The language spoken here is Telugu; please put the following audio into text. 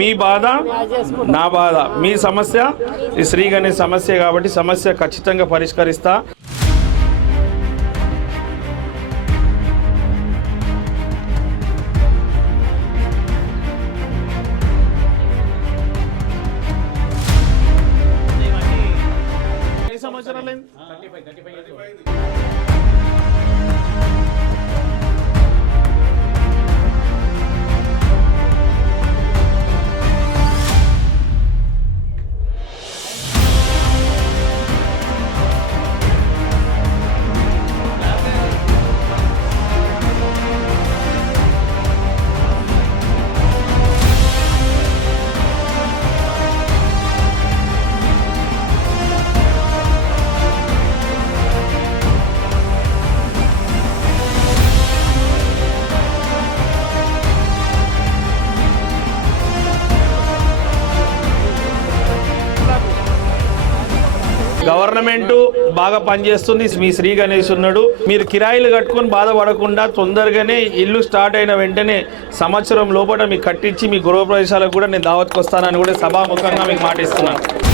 మీ బాధ నా బాధ, మీ సమస్య ఈ శ్రీ గణేష్ సమస్య కాబట్టి సమస్య ఖచ్చితంగా పరిష్కరిస్తా. గవర్నమెంట్ బాగా పనిచేస్తుంది. మీ శ్రీ గణేష్ ఉన్నాడు. మీరు కిరాయిలు కట్టుకొని బాధపడకుండా తొందరగానే ఇల్లు స్టార్ట్ అయిన వెంటనే సంవత్సరం లోపల మీకు కట్టించి మీ గృహప్రవేశాలకు కూడా నేను దావత్కి వస్తానని కూడా సభాముఖంగా మీకు మాట ఇస్తున్నాను.